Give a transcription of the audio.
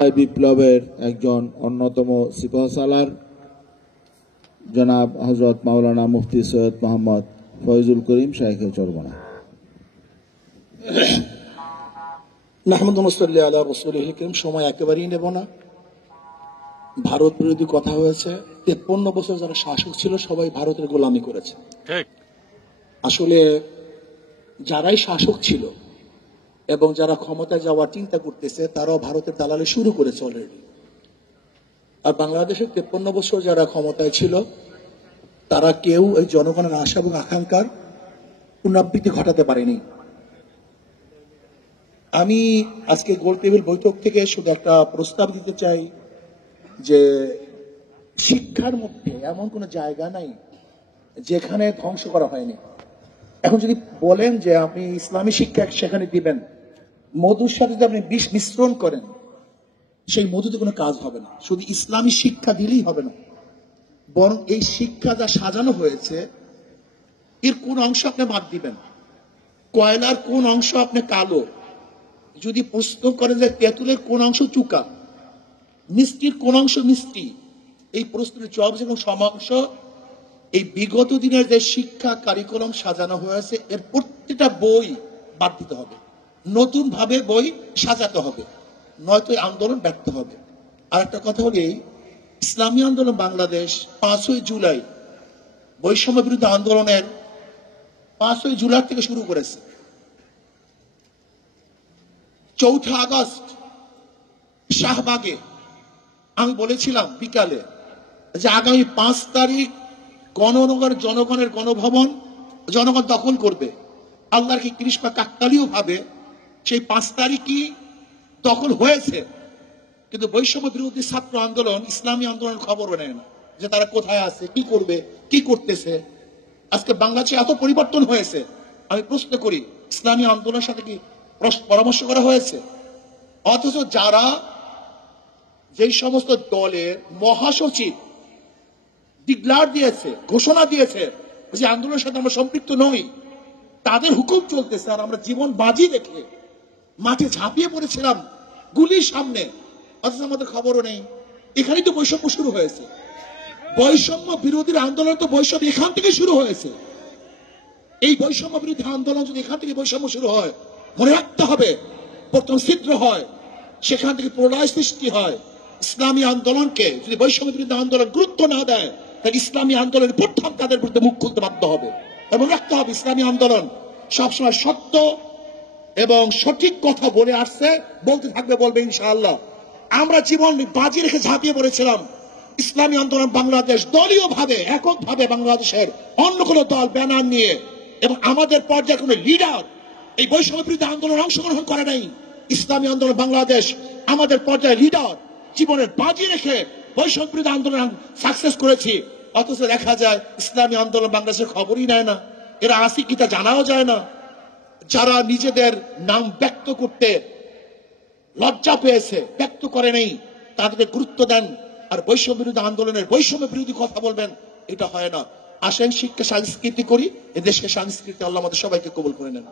বিপ্লবের একজন অন্যতম সিপাহসালার জনাব হযরত মাওলানা মুফতি সৈয়দ মোহাম্মদ ফয়জুল করিম শাইখে চরমোনা। নাহমাদুহু ওয়া সাল্লি আলা রাসূলিল কারীম। সময় একেবারেই নেব না। ভারত বিরোধী কথা হয়েছে। 53 বছর যারা শাসক ছিল সবাই ভারতের গোলামি করেছে। ঠিক। আসলে যারাই শাসক ছিল এবং যারা ক্ষমতায় যাওয়ার চিন্তা করতেছে তারাও ভারতের দালালি শুরু করেছে অলরেডি। আর বাংলাদেশের 53 বছর যারা ক্ষমতায় ছিল তারা কেউ এই জনগণের আশা এবং আকাঙ্ক্ষার পুনরাবৃত্তি ঘটাতে পারেনি। আমি আজকে গোল টেবিল বৈঠক থেকে শুধু একটা প্রস্তাব দিতে চাই যে শিক্ষার মধ্যে এমন কোনো জায়গা নাই যেখানে ধ্বংস করা হয়নি। এখন যদি বলেন যে আপনি ইসলামী শিক্ষা সেখানে দিবেন, মধুর সাথে যদি আপনি বিষ মিশ্রণ করেন সেই মধুতে কোনো কাজ হবে না। শুধু ইসলামী শিক্ষা দিলেই হবে না, বরং এই শিক্ষা যা সাজানো হয়েছে এর কোন অংশ আপনি বাদ দিবেন, কয়লার কোন অংশ আপনি কালো, যদি প্রশ্ন করেন যে তেঁতুলের কোন অংশ চুকা, মিষ্টির কোন অংশ মিষ্টি, এই প্রশ্নের জবাব এবং সমাংশ এই বিগত দিনের যে শিক্ষা কারিকুলাম সাজানো হয়েছে এর প্রত্যেকটা বই বাদ দিতে হবে, নতুন ভাবে বই সাজাতে হবে, নয়তো আন্দোলন ব্যর্থ হবে। আর একটা কথা হলো, ইসলামী আন্দোলন বাংলাদেশ 5ই জুলাই বৈষম্য বিরুদ্ধে আন্দোলনের 5ই জুলাই থেকে শুরু করেছে। 4 আগস্ট শাহবাগে আমি বলেছিলাম বিকালে যে আগামী 5 তারিখ জনগণের গণভবন জনগণ দখল করবে। আল্লাহর কি কৃষ্ণা কাকতালীয় ভাবে সেই 5 তারিখই দখল হয়েছে, কিন্তু বৈষম্য বিরোধী ছাত্র আন্দোলন ইসলামী আন্দোলনের খবরও নেয় না যে তারা কোথায় আছে, কি করবে, কি করতেছে। আজকে বাংলাদেশে এত পরিবর্তন হয়েছে, আমি প্রশ্ন করি ইসলামী আন্দোলনের সাথে কি পরামর্শ করা হয়েছে? অথচ যারা যেই সমস্ত দলের মহাসচিব ডিক্লার দিয়েছে, ঘোষণা দিয়েছে যে আন্দোলনের সাথে আমরা সম্পৃক্ত নই, তাদের হুকুম চলতেছে আর আমরা জীবন বাজি রেখে মাঠে ঝাঁপিয়ে পড়েছিলাম গুলির সামনে, অথচ আমাদের খবরও নেই। এখানেই তো বৈষম্য শুরু হয়েছে। বৈষম্য বিরোধী আন্দোলন তো বৈষম্য এখান থেকে শুরু হয়েছে। এই বৈষম্য বিরোধী আন্দোলন যদি এখান থেকে বৈষম্য শুরু হয়, মনে রাখতে হবে প্রথম ছিদ্র হয়, সেখান থেকে প্রলয় সৃষ্টি হয়। ইসলামী আন্দোলনকে যদি বৈষম্য বিরোধী আন্দোলন গুরুত্ব না দেয় তাহলে ইসলামী আন্দোলনের প্রথম তাদের বিরুদ্ধে মুখ খুলতে বাধ্য হবে। এবং রাখতে হবে ইসলামী আন্দোলন সবসময় সত্য এবং সঠিক কথা বলে আসছে, বলতে থাকবে, বলবে ইনশাআল্লাহ। আমরা জীবন বাজি রেখে ঝাঁপিয়ে পড়েছিলাম। ইসলামী আন্দোলন বাংলাদেশ দলীয় ভাবে এককভাবে বাংলাদেশের অন্য কোনো দল ব্যানার নিয়ে এবং আমাদের পর্যায়ে কোনো লিডার এই বৈষম্য বিরোধী আন্দোলনে অংশগ্রহণ করে নাই। ইসলামী আন্দোলন বাংলাদেশ আমাদের পর্যায়ে লিডার জীবনের বাজি রেখে বৈষম্য বিরোধী আন্দোলন সাকসেস করেছি। অথচ দেখা যায় ইসলামী আন্দোলন বাংলাদেশের খবরই নেয় না, এরা আসি কি তা জানাও যায় না। যারা নিজেদের নাম ব্যক্ত করতে লজ্জা পেয়েছে, ব্যক্ত করে নেই, তাদেরকে গুরুত্ব দেন আর বৈষম্য বিরোধী আন্দোলনের বৈষম্য বিরোধী কথা বলবেন, এটা হয় না। আসেন শিক্ষা সংস্কৃতি করি, এদেশকে সংস্কৃতি আল্লাহ আমাদের সবাইকে কবুল করে নেন।